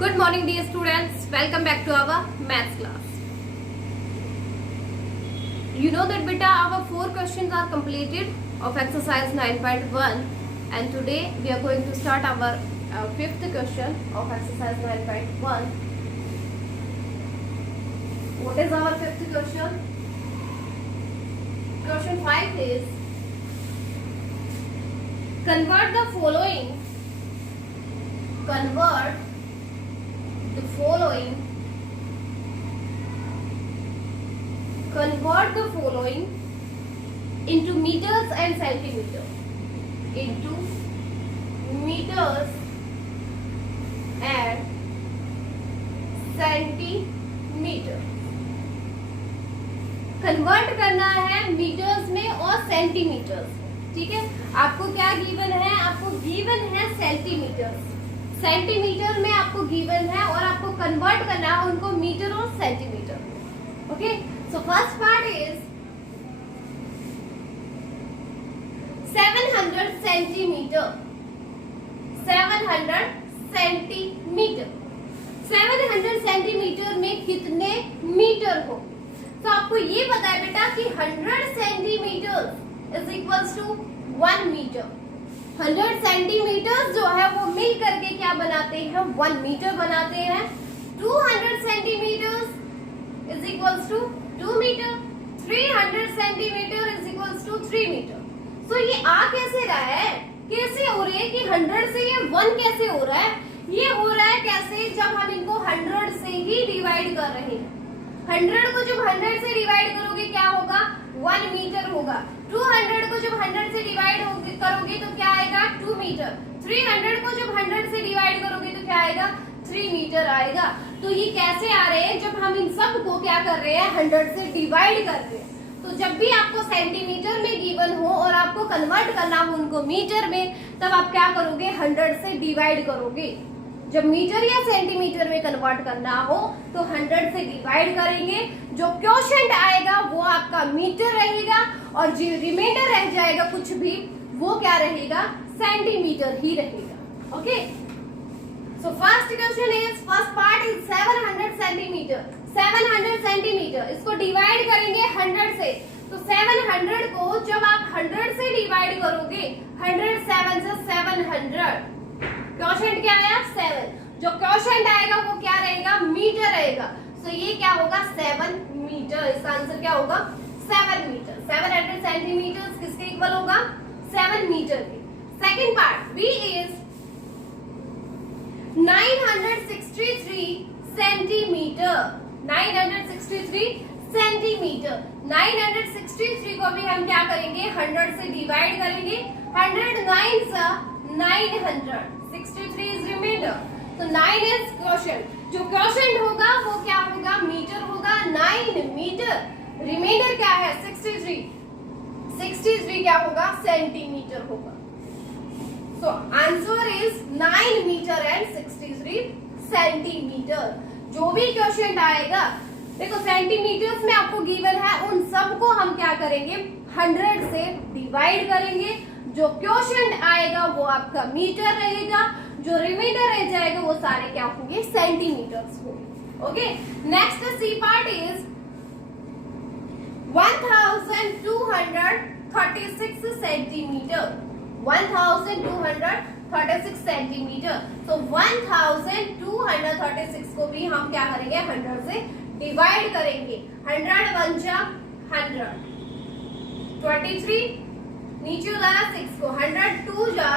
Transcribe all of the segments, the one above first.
Good morning dear students, welcome back to our maths class. You know that beta our 4 questions are completed of exercise 9.1 and today we are going to start our 5th question of exercise 9.1. What is our 5th question? Question 5 is convert the following into meters and centimeters. Convert करना है metres में और centimetres में, ठीक है। आपको क्या given है? आपको गिवन है सेंटीमीटर्स, सेंटीमीटर में आपको गिवन है और आपको कन्वर्ट करना है उनको मीटर और सेंटीमीटर में। Okay, so first part is 700 centimetre. 700 centimetre में कितने मीटर हो? तो आपको ये पता है बेटा कि 100 centimetre is equals to 1 metre. 100 centimetre जो है वो मिल करके क्या बनाते हैं? 1 मीटर बनाते हैं। 200 centimetre is equals to 2 metre. 300 centimetre is equals to 3 metre. So ये आ कैसे रहा है? कैसे हो रही है कि 100 से ये 1 कैसे हो रहा है? ये हो रहा है कैसे? जब हम इनको 100 से ही डिवाइड कर रहे हैं। 100 को जब 100 से डिवाइड करोगे क्या होगा? 1 मीटर होगा। 200 को जब 100 से डिवाइड करोगे तो क्या आएगा? 2 मीटर। 300 को जब 100 से डिवाइड करोगे तो क्या आएगा? 3 मीटर आएगा। तो ये कैसे आ रहे हैं? जब हम इन सब को क्या कर रहे हैं? 100 से डिवाइड कर रहे हैं। तो जब भी आपको सेंटीमीटर में गिवन हो और आपको कन्वर्ट करना हो उनको मीटर में, तब आप क्या करोगे? 100 से डिवाइड करोगे। जब मीटर या सेंटीमीटर में कन्वर्ट करना हो तो 100 से डिवाइड करेंगे। जो क्वोशिएंट आएगा वो आपका मीटर रहेगा और जो रिमाइंडर रह जाएगा कुछ भी, वो क्या रहेगा? सेंटीमीटर ही रहेगा। Okay, so first question is, first part is 700 centimetre. 700 centimetre, इसको डिवाइड करेंगे 100 से। तो 700 को जब आप 100 से डिवाइड करोगे, 100 7 से 700, क्वोशिएंट क्या आया? 7। जो क्वोशिएंट आएगा वो क्या रहेगा? मीटर रहेगा। सो ये क्या होगा? 7 मीटर। इसका आंसर क्या होगा? 7 मीटर। 700 सेंटीमीटर किसके इक्वल होगा? 7 मीटर के। Second part B is 963 centimetre. 963 centimetre. 963 को भी हम क्या करेंगे? 100 से डिवाइड करेंगे। 100 9 से 900, 63 इज रिमाइंडर। तो 9 इज क्वोशिएंट। जो क्वोशिएंट होगा वो क्या होगा? मीटर होगा। 9 मीटर। रिमाइंडर क्या है? 63। 63 क्या होगा? सेंटीमीटर होगा। So answer is 9 metre and 63 centimetre. जो भी क्वोशिएंट आएगा, देखो सेंटीमीटर्स में आपको गिवन है, उन सबको हम क्या करेंगे? 100 से डिवाइड करेंगे। जो क्वोशिएंट आएगा वो आपका मीटर रहेगा। जो रिमाइंडर रह जाएगा वो सारे क्या होंगे? सेंटीमीटर्स होंगे। Okay, next C part is 1236 centimetre. 1236 centimetre. तो 1236 को भी हम क्या करेंगे? 100 से डिवाइड करेंगे। 100 1 जा 100, 23 नीचे उतारा 6 को, 100 2 जा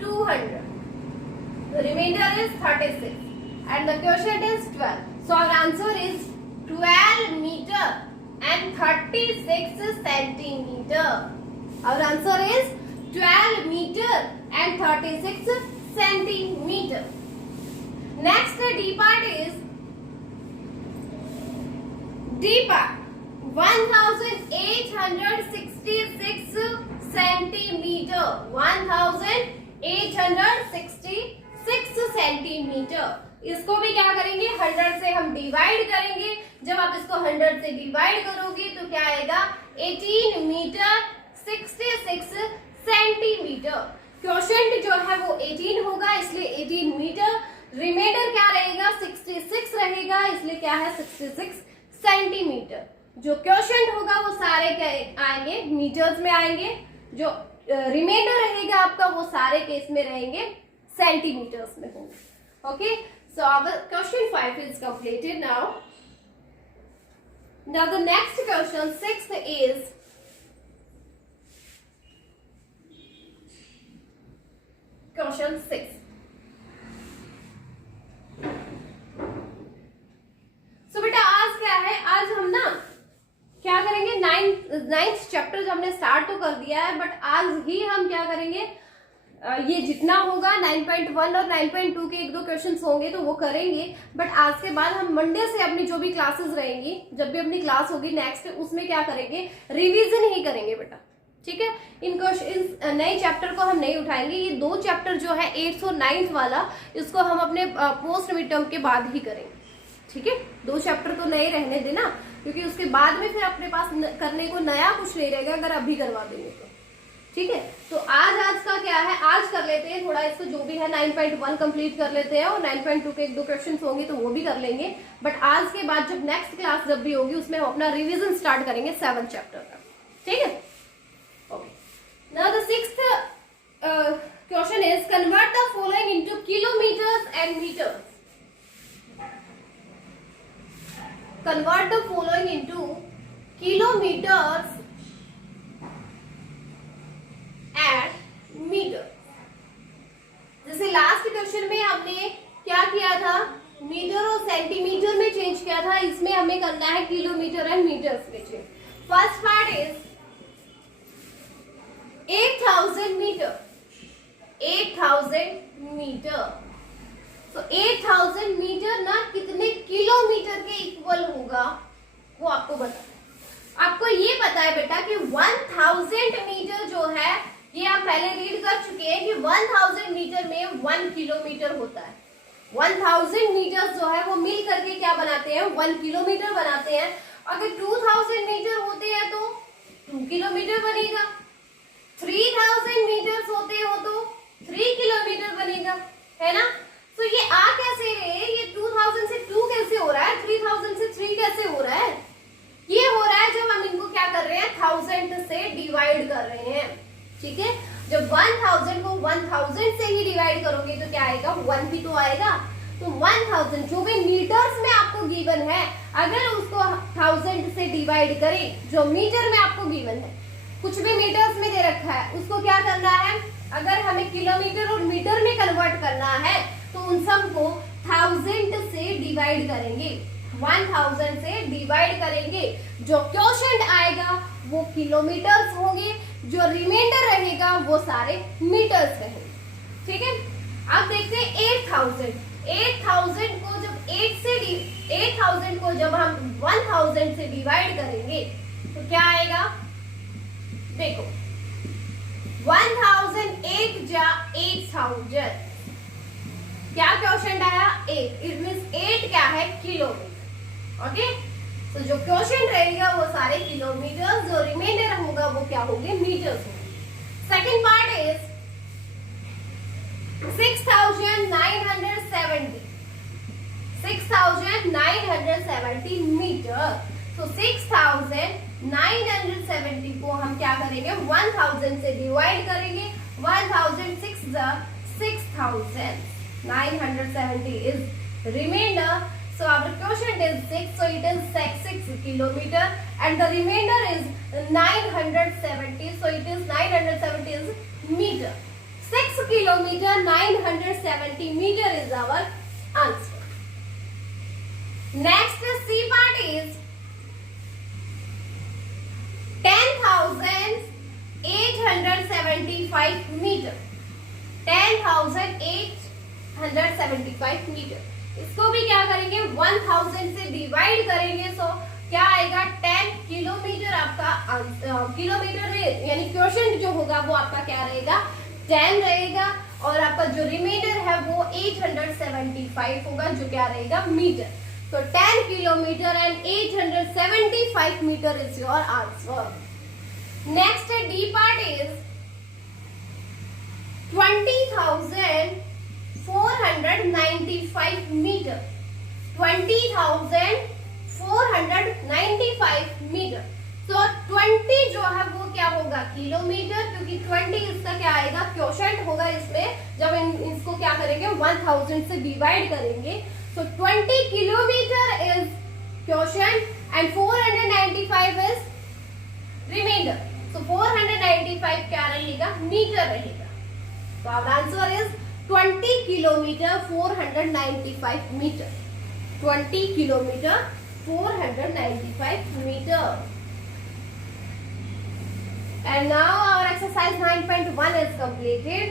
200, the remainder is 36 and the quotient is 12. So our answer is 12 meter and 36 centimeter. Our answer is 12 meter and 36 centimeter. Next D part is D part 1866 centimetre. 1866 centimetre. इसको भी क्या करेंगे? 100 से हम डिवाइड करेंगे। जब आप इसको 100 से डिवाइड करोगे तो क्या आएगा? 18 मीटर 66 सेंटीमीटर। क्वोशिएंट जो है वो 18 होगा, इसलिए 18 मीटर। रिमाइंडर क्या रहेगा 66 रहेगा, इसलिए क्या है 66 सेंटीमीटर। जो क्वोशंट होगा वो सारे क्या आएंगे मीटर्स में आएंगे, जो रिमाइंडर रहेगा आपका वो सारे केस में रहेंगे सेंटीमीटर्स में होंगे। Okay, so our question 5 is completed now. Now the next question, sixth is question 6. So बेटा आज क्या है, आज हम ना क्या करेंगे, नाइन्थ चैप्टर जो हमने स्टार्ट तो कर दिया है, बट आज ही हम क्या करेंगे, ये जितना होगा 9.1 और 9.2 के एक दो क्वेश्चंस होंगे तो वो करेंगे, बट आज के बाद हम मंडे से अपनी जो भी क्लासेस रहेंगी, जब भी अपनी क्लास होगी नेक्स्ट, उसमें क्या करेंगे, रिवीजन ही करेंगे बेटा। ठीक है, इन नए चैप्टर को हम नहीं उठाएंगे। ये दो चैप्टर जो है 8th और 9th वाला, इसको हम अपने पोस्ट मिड टर्म के बाद ही करेंगे। ठीक है, दो चैप्टर तो नए रहने देना, क्योंकि उसके बाद में फिर अपने पास करने को नया कुछ नहीं रहेगा अगर अभी करवा देंगे तो। ठीक है, तो आज का क्या है, आज कर लेते हैं थोड़ा इसको, जो भी है 9.1 कंप्लीट कर लेते हैं और 9.2 के एक दो क्वेश्चंस होंगे तो वो भी कर लेंगे, बट आज के बाद जब नेक्स्ट क्लास जब भी होगी उसमें हम अपना रिवीजन स्टार्ट करेंगे 7th चैप्टर का। ठीक है, okay. Now the 6th question is convert the following into kilometres and metres. Convert the following into kilometres and metre. जैसे लास्ट क्वेश्चन में हमने क्या किया था, मीटर और सेंटीमीटर में चेंज किया था, इसमें हमें करना है किलोमीटर एंड मीटर्स में change. First part is 8000 metre, 8000 metre. तो 8000 मीटर ना कितने किलोमीटर के इक्वल होगा वो आपको बता। आपको ये पता है बेटा कि 1000 मीटर जो है, ये आप पहले रीड कर चुके हैं कि 1000 मीटर में 1 किलोमीटर होता है। 1000 मीटर जो है वो मिल करके क्या बनाते हैं, 1 किलोमीटर बनाते हैं। अगर 2000 मीटर होते हैं तो 2 किलोमीटर बनेगा, 3000 मीटर होते हो तो 3 किलोमीटर बनेगा, है ना। तो ये आ कैसे रहे, ये 2000 से 2 कैसे हो रहा है, 3000 से 3 कैसे हो रहा है, ये हो रहा है जब हम इनको क्या कर रहे हैं, 1000 से डिवाइड कर रहे हैं। ठीक है, जब 1000 को 1000 से ही डिवाइड करोगे तो क्या आएगा, 1 भी तो आएगा। तो 1000 जो भी मीटर्स में आपको गिवन है, अगर उसको 1000 से डिवाइड करें, जो मीटर में आपको गिवन है, कुछ भी मीटर्स में दे रखा है, उसको क्या करना है, अगर हमें किलोमीटर और मीटर में कन्वर्ट करना है तो उन सबको 1000 से डिवाइड करेंगे, 1000 से डिवाइड करेंगे। जो क्वोशंट आएगा वो किलोमीटर्स होंगे, जो रिमाइंडर रहेगा वो सारे मीटर्स रहेंगे। ठीक है, अब देखते हैं 8000 को जब 8000 को जब हम 1000 से डिवाइड करेंगे तो क्या आएगा, देखो 1000 1 जा 8000, क्या क्वोशंट आया 8, इट मींस 8 क्या है, किलोमीटर। ओके, तो जो क्वोशंट रहेगा वो सारे किलोमीटर, जो रिमाइंडर होगा वो क्या होंगे, मीटर्स होंगे। Second part is 6970, 6970 metre. तो 6970 को हम क्या करेंगे, 1000 से डिवाइड करेंगे, 1000 6 6000, 970 is remainder. So our quotient is 6, so it is 6 kilometer, and the remainder is 970, so it is 970 is meter. 6 kilometer 970 meter is our answer. Next C part is 10,875 meter. 10,875 metre. इसको भी क्या करेंगे, 1000 से divide करेंगे, सो क्या आएगा, 10 kilometre आपका kilometre यानी क्वोशंट जो होगा वो आपका क्या रहेगा, 10 रहेगा, और आपका जो रिमाइंडर है वो 875 होगा, जो क्या रहेगा, मीटर। तो 10 kilometre and 875 metre is your answer. Next D part is 20,400 20,495 metre, 20,495 metre. तो 20 जो है वो क्या होगा किलोमीटर, क्योंकि 20 इसका क्या आएगा क्वोशंट होगा इसमें, जब इसको क्या करेंगे 1000 से डिवाइड करेंगे। तो 20 kilometre is quotient and 495 is remainder. तो 495 क्या रहेगा मीटर रहेगा। तो our answer is 20 kilometre 495 metre, 20 kilometre 495 metre. And now our exercise 9.1 is completed.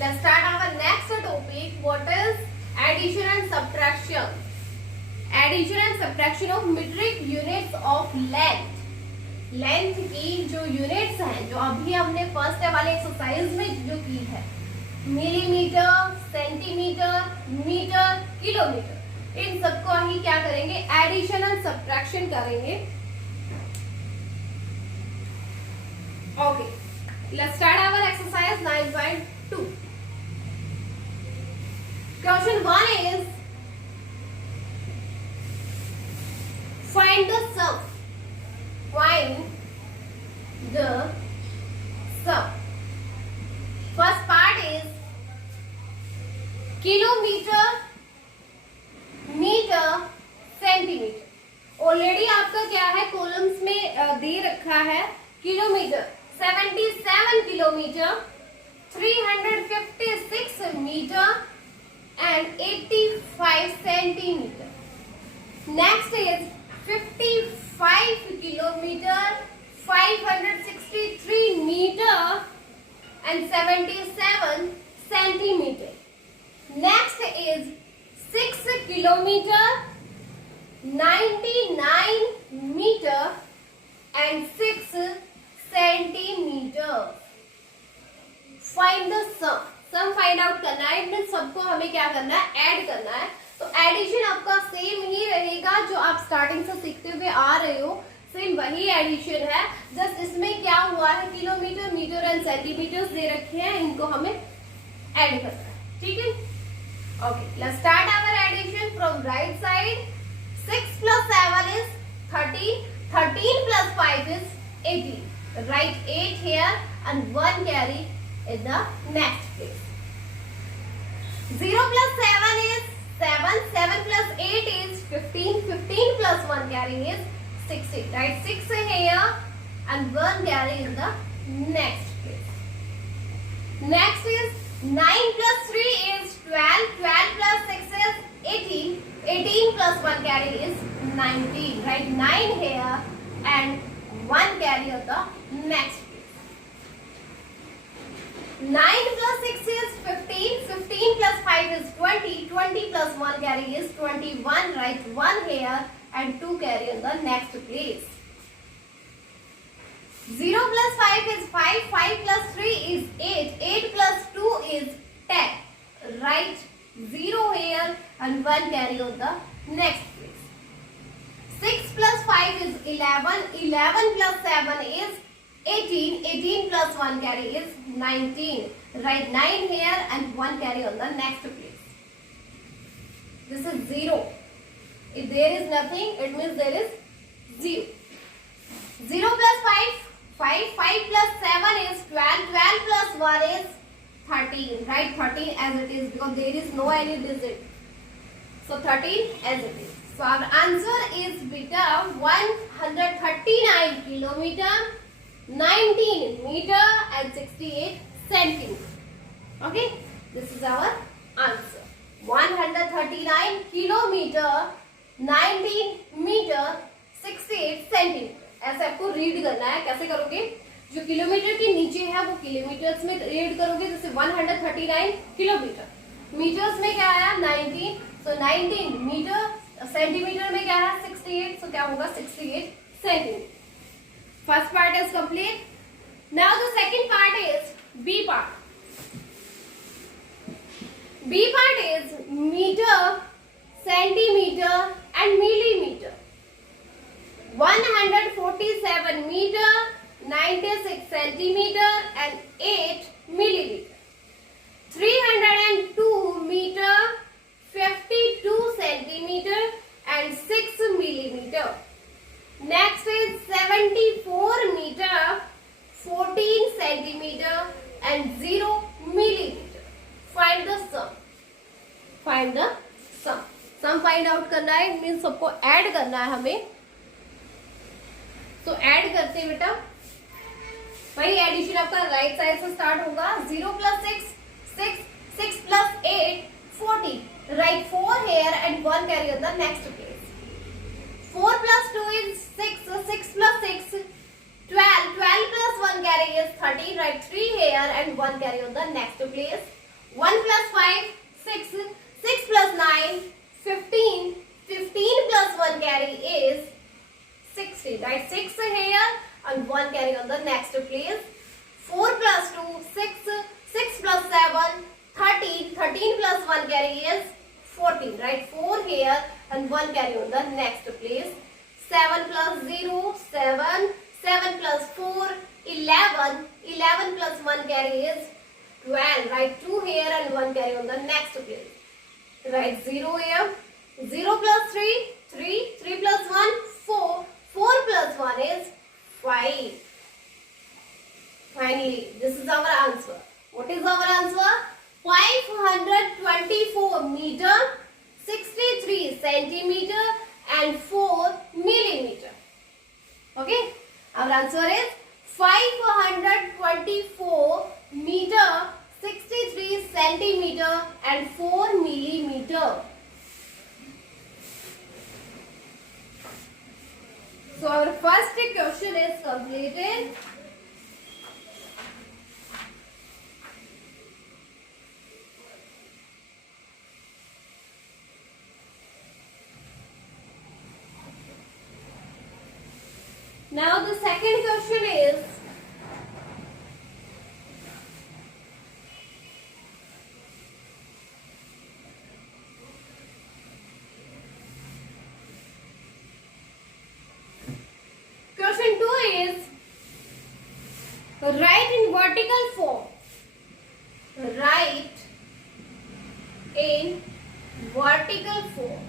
Let's start our next topic. What is addition and subtraction? Addition and subtraction of metric units of length. Length की जो units हैं, जो अभी हमने first वाले exercise में जो की है, मिलीमीटर, सेंटीमीटर, मीटर, किलोमीटर, इन सबको ही क्या करेंगे एडिशन एंड सब्ट्रैक्शन करेंगे। Okay, let's start our exercise 9.2. Question 1 is find the sum. Find the sum. First part is kilometer, meter, centimeter. Already आपका क्या है कॉलम्स में दे रखा है kilometre 77 kilometer, 356 meter and 85 centimeter. Next is 55 kilometer, 563 meter and 77 centimeter. Next is 6 kilometer, 99 meter and 6 centimetre. Find the sum, sum find out करना है, इन सबको हमें क्या करना है ऐड करना है। तो एडिशन आपका सेम ही रहेगा जो आप स्टार्टिंग से सीखते हुए आ रहे हो, सेम वही एडिशन है, जस्ट इसमें क्या हुआ है किलोमीटर, मीटर एंड सेंटीमीटर दे रखे हैं, इनको हमें ऐड करना है। ठीक है, okay let's start our addition from right side. 6 plus 7 is 13, 13 plus 5 is 18. Write 8 here and 1 carry in the next place. 0 plus 7 is 7, 7 plus 8 is 15, 15 plus 1 carry is 16. Write 6 here and 1 carry in the next place. Next is 9 plus 3 is 12, 12 plus 6 is 18, 18 plus 1 carry is 19. Write 9 here and 1 carry on the next place. 9 plus 6 is 15, 15 plus 5 is 20, 20 plus 1 carry is 21. Write 1 here and 2 carry on the next place. 0 plus 5 is 5, 5 plus 3 is 8, 8 plus 2 is 10. Write 0 here and 1 carry on the next place. 6 plus 5 is 11, 11 plus 7 is 18, 18 plus 1 carry is 19. Write 9 here and 1 carry on the next place. This is 0. If there is nothing, it means there is 0. 0 plus 5, 5, 5 plus 7 is 12, 12 plus 1 is 13. Write 13 as it is because there is no any digit. So 13 as it is. So our answer is beta 139 kilometer, 19 meter and 68 centimeter. Okay, this is our answer. 139 kilometer, 19 meter, 68 centimeter. ऐसे आपको read करना है। कैसे करोगे? जो kilometre के नीचे है वो किलोमीटर्स में रीड करोगे, जैसे 139 किलोमीटर, मीटर्स में क्या आया 19, so 19 मीटर, सेंटीमीटर में क्या है 68, so क्या होगा 68 centimetre. First part is complete. Now the second part is B part. B part is metre, centimetre and millimetre. 147 meter, 96 centimeter and 8 millimeter. 3 and 0 millimeter. Find the sum. Find the sum. Sum find out करना है, it means सबको add करना है हमें. तो add करते हैं बेटा. वही एडिशन आपका राइट साइड से स्टार्ट होगा. 0 plus 6 6, 6 plus 8 14. Write 4 here and 1 carry on the next place. 4 plus 2 is 6. 6 plus 6 12. 12 plus 1 carry is 13. Write 3 here and 1 carry on the next place. 1 plus 5 6. 6 plus 9 15. 15 plus 1 carry is 16. Write 6 here and 1 carry on the next place. 4 plus 2 6. 6 plus 7 13. 13 plus 1 carry is 14. Write 4 here and 1 carry on the next place. 7 plus 0 7. 7 plus 4 11. 11 plus 1 carry is 12. Write 2 here and 1 carry on the next place. Write 0 here. 0 plus 3 3. 3 plus 1 4. 4 plus 1 is 5. Finally, this is our answer. What is our answer? 524 meter, 63 centimeter and 4 millimeter. Okay, our answer is 524 meter, 63 centimeter and 4 millimeter. So our first question is completed. Now the second question is, question 2 is, write in vertical form. Write in vertical form.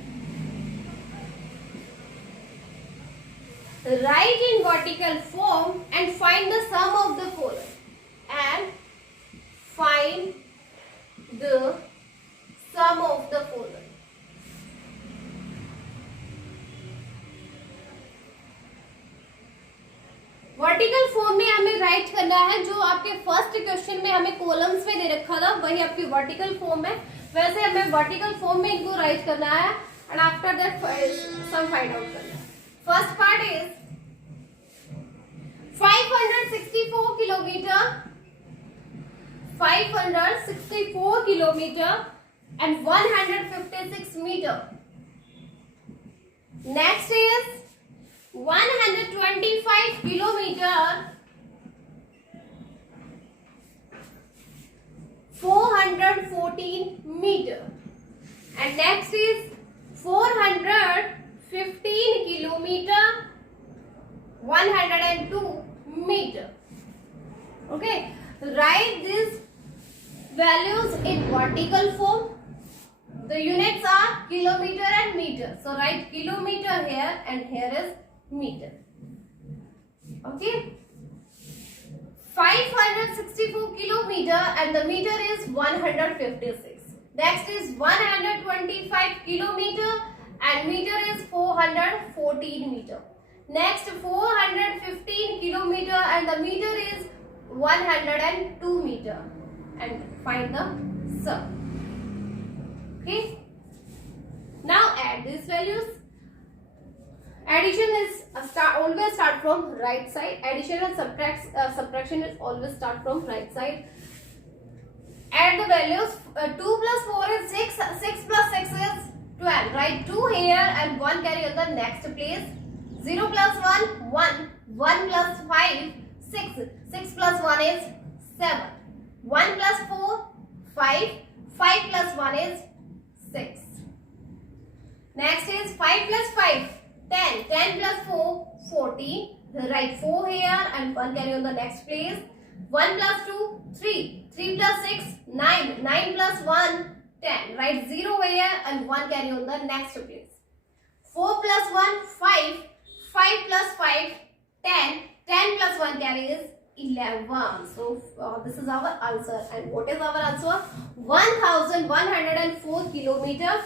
Write in vertical form and find the sum of the following. And find the sum of the following. Vertical form में हमें right करना है. जो आपके first question में हमें columns में दे रखा था वही आपकी वर्टिकल फॉर्म है. वैसे हमें वर्टिकल फॉर्म में इनको राइट करना है and after that some find out करना है. First part is 564 kilometer, 564 kilometer and 156 meter. Next is 125 kilometer, 414 meter. And next is 415 kilometer, 102 meter. Okay, write these values in vertical form. The units are kilometer and meter. So write kilometer here and here is meter. Okay, 564 kilometer and the meter is 156. Next is 125 kilometer and meter is 414 meter. Next 415 kilometer and the meter is 102 meter. And find the sum. Okay. Now add these values. Addition is always start from right side. Addition and subtraction is always start from right side. Add the values. 2 plus 4 is 6. 6 plus 6 is 12. Write 2 here and 1 carry on the next place. 0 plus 1 1. 1 plus 5 6. 6 plus 1 is 7. 1 plus 4 5. 5 plus 1 is 6. Next is 5 plus 5 10. 10 plus 4 14. Write 4 here and 1 carry on the next place. 1 plus 2 3. 3 plus 6 9. 9 plus 1 10. Write 0 here and 1 carry on the next place. 4 plus 1 5. 5 plus 5 10. 10 plus 1 carry is 11. So this is our answer. And what is our answer? 1104 kilometre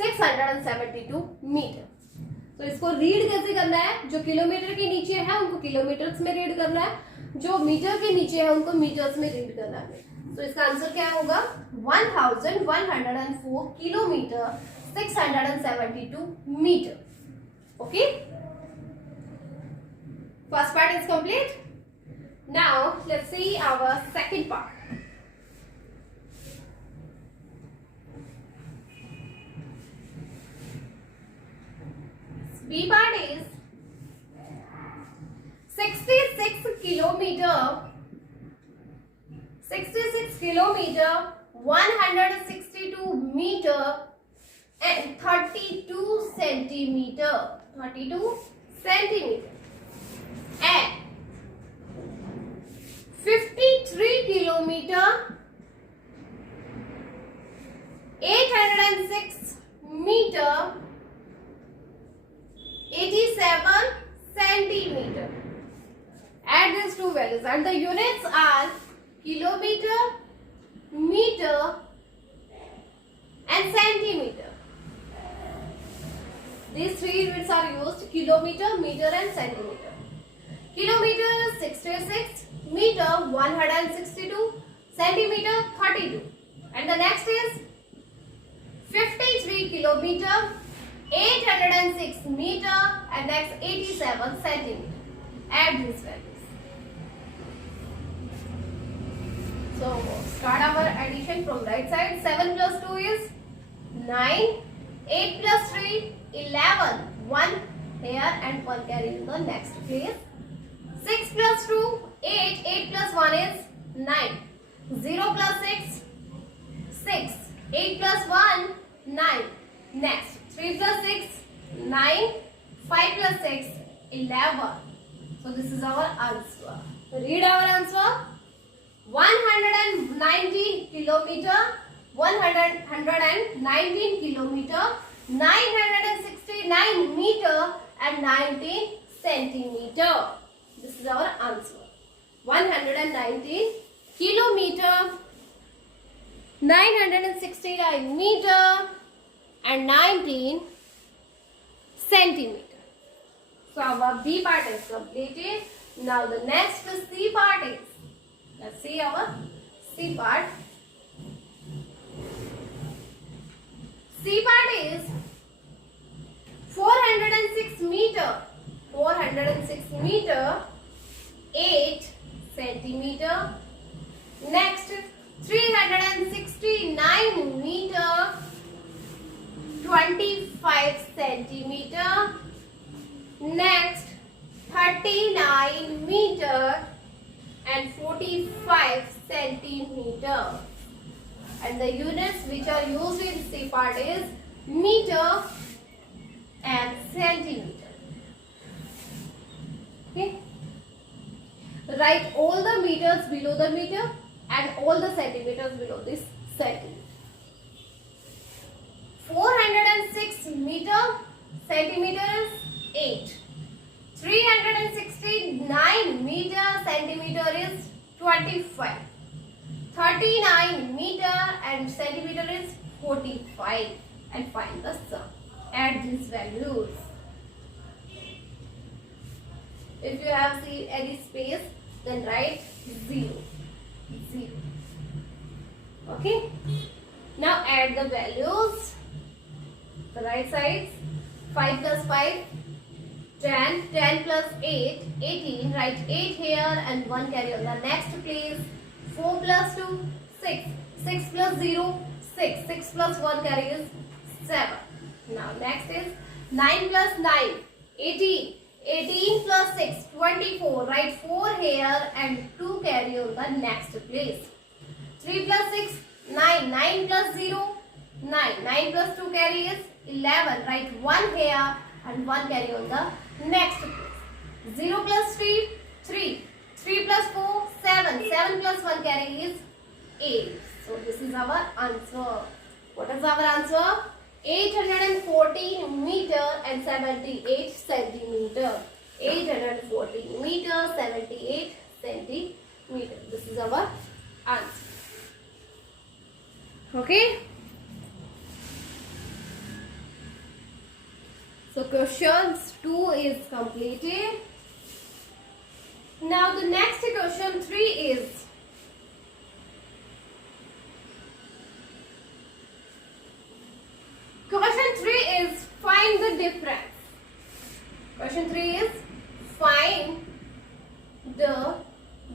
672 metre. तो इसको read कैसे करना है? जो kilometre के नीचे है उनको किलोमीटर्स में रीड करना है, जो मीटर के नीचे है उनको मीटर्स में रीड करना है. तो इसका आंसर क्या होगा? 1104 kilometre 672 metre. Okay, first part is complete. Now let's see our second part. B part is 66 kilometer 162 meter and 32 centimeter and 53 kilometer 806 meter 87 centimeter. Add these two values and the units are kilometer, meter and centimeter. These three units are used: kilometer, meter and centimeter. Kilometer is 66, meter 162, centimeter 32. And the next is 53 kilometer 806 meter and next 87 centimeter. Add these values. So start our addition from right side. 7 plus 2 is 9. 8 plus 3 11. 1 here and 1 carry in the next place. 6 plus 2 8. 8 plus 1 is 9. 0 plus 6 6. 8 plus 1 9. Next 3 plus 6 9. 5 plus 6 11. So this is our answer. Read our answer. 119 kilometer 119 kilometer 969 meter and 19 centimeter. This is our answer. 119 kilometer 969 meter and 19 centimeter. So our B part is completed. Now the next C part is. Let's see our C part. C part is 406 meter 8 centimeter. Next 369 meter 25 centimeter. Next 39 meter and 45 centimeter. And the units which are used in C part is meter and centimeter. Okay. Write all the meters below the meter and all the centimeters below this centimeter. 406 meter centimeter is 8. 369 meter centimeter is 25. 39 meter and centimeter is 45. And find the sum. Add these values. If you have any space, then write 0. Okay. Now add the values. The right sides. 5 plus 5. 10, 10 plus 8, 18, write 8 here and 1 carry on the next place. 4 plus 2, 6, 6 plus 0, 6, 6 plus 1 carry is 7. Now next is 9 plus 9, 18, 18 plus 6, 24, write 4 here and 2 carry on the next place. 3 plus 6, 9, 9 plus 0, 9, 9 plus 2 carry is 11, write 1 here and 1 carry on the next place. 0 plus 3, 3. 3 plus 4, 7. 7 plus 1 carry is 8. So this is our answer. What is our answer? 814 meter and 78 centimeter. 814 meter, 78 centimeter. This is our answer. Okay. So questions 2 is completed. Now the next question 3 is find the difference. Question 3 is find the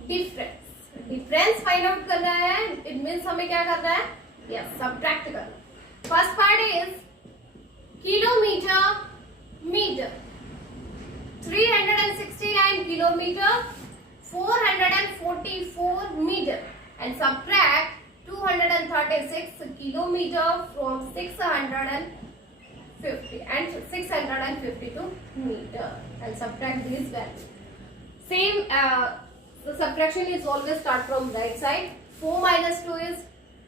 difference. Difference find out करना है. It means हमें क्या करना है? Yes, subtract करना. First part is kilometer, meter. 369 kilometer, 444 meter, and subtract 236 kilometer from 650 and 652 meter, and subtract these values. Same, the subtraction is always start from right side. 4 minus 2 is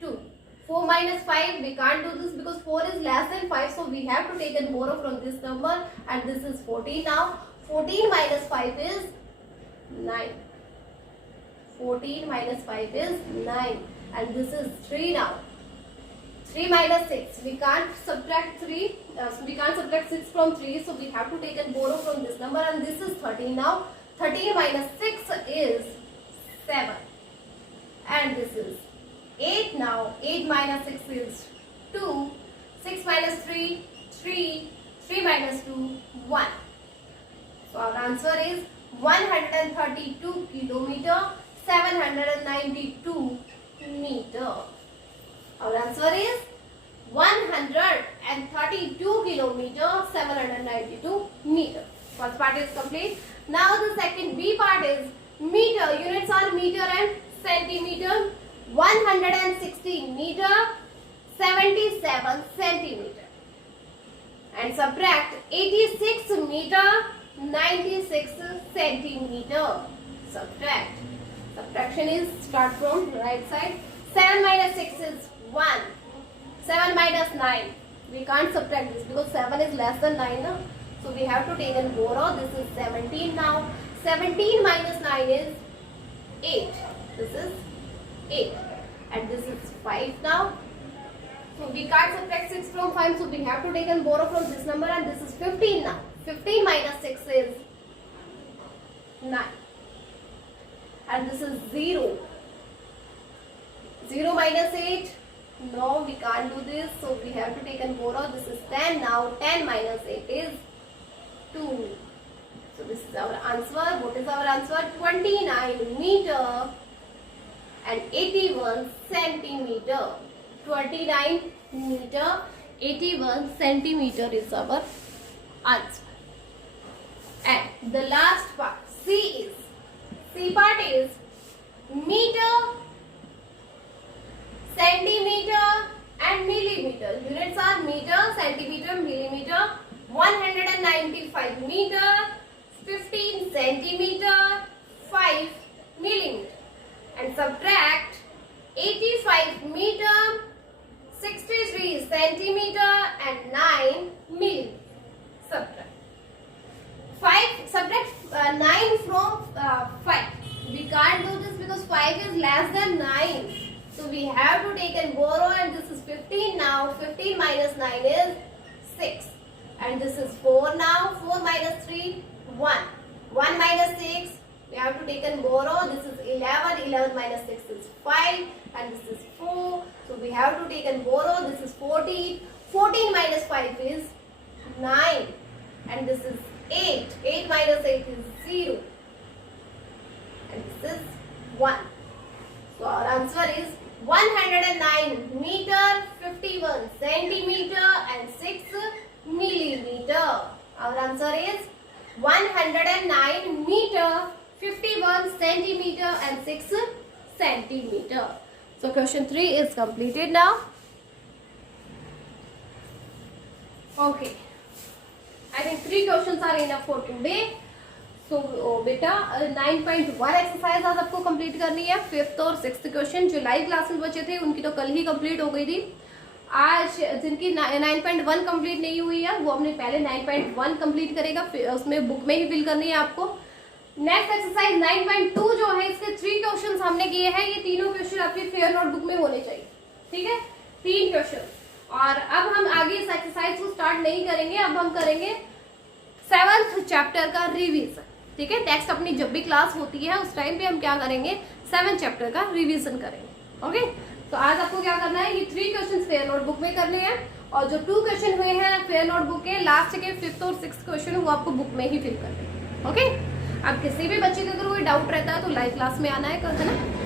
2. 4 minus 5, we can't do this because 4 is less than 5, so we have to take and borrow from this number, and this is 14 now. 14 minus 5 is 9. 14 minus 5 is 9, and this is 3 now. 3 minus 6, we can't subtract 3, we can't subtract 6 from 3, so we have to take and borrow from this number, and this is 13 now. 13 minus 6 is 7, and this is 8 now. 8 minus 6 is 2. 6 minus 3, 3. 3 minus 2, 1. So our answer is 132 kilometer, 792 meter. Our answer is 132 kilometer, 792 meter. First part is complete. Now the second B part is meter. Units are meter and centimeter. 160 meter, 77 centimeter, and subtract 86 meter, 96 centimeter. Subtraction is start from right side. 7 minus 6 is 1. 7 minus 9, we can't subtract this because 7 is less than 9 now. So we have to take and borrow. This is 17 now. 17 minus 9 is 8. This is 8, and this is 5 now. So we can't subtract 6 from 5, so we have to take and borrow from this number, and this is 15 now. 15 minus 6 is 9, and this is 0. 0 minus 8, no, we can't do this, so we have to take and borrow. This is 10 now. 10 minus 8 is 2. So this is our answer. What is our answer? 29 meter and 81 centimeter. 29 meter, 81 centimeter is our answer. And the last part, C part is meter, centimeter and millimeter. Units are meter, centimeter, millimeter. 195 meter, 15 centimeter, 5 millimeter, and subtract 85 meter, 63 centimeter and 9 millimeter. Subtract 9 from 5. We can't do this because 5 is less than 9. So we have to take and borrow, and this is 15 now. 15 minus 9 is 6. And this is 4 now. 4 minus 3, 1. 1 minus 6, we have to take and borrow. This is 11. 11 minus 6 is 5. And this is 4. So we have to take and borrow. This is 14. 14 minus 5 is 9. And this is 8. 8 minus 8 is 0. And this is 1. So our answer is 109 meter, 51 centimeter and 6 millimeter. Our answer is 109 meter, 51 centimeter and 6 centimeter. So question 3 is completed now. Okay. I think 3 questions are enough for today. So बेटा 9.1 exercise आज आपको complete करनी है. 5th और 6th question जो live classes बचे थे उनकी तो कल ही कंप्लीट हो गई थी. आज जिनकी 9.1 कंप्लीट नहीं हुई है वो अपने पहले 9.1 कंप्लीट करेगा. उसमें बुक में ही फिल करनी है आपको. नेक्स्ट एक्सरसाइज 9.2 जो है, इसके 3 क्वेश्चन हमने किए हैं। ये तीनों क्वेश्चन आपके फेयर नोटबुक में होने चाहिए, ठीक है, 3 क्वेश्चन। और अब हम आगे इस एक्सरसाइज को स्टार्ट नहीं करेंगे, अब हम करेंगे 7th चैप्टर का रिवीजन, ठीक है। नेक्स्ट अपनी जब भी क्लास होती है उस टाइम पे हम क्या करेंगे, 7th चैप्टर का रिवीजन करेंगे। ओके, तो आज आपको क्या करना है, ये 3 क्वेश्चन फेयर नोटबुक में करने हैं, और जो 2 क्वेश्चन हुए हैं फेयर नोटबुक के लास्ट के 5th और 6th क्वेश्चन वो आपको बुक में ही फिल करने हैं। ओके, अब किसी भी बच्चे का अगर कोई डाउट रहता है तो लाइव क्लास में आना है ना।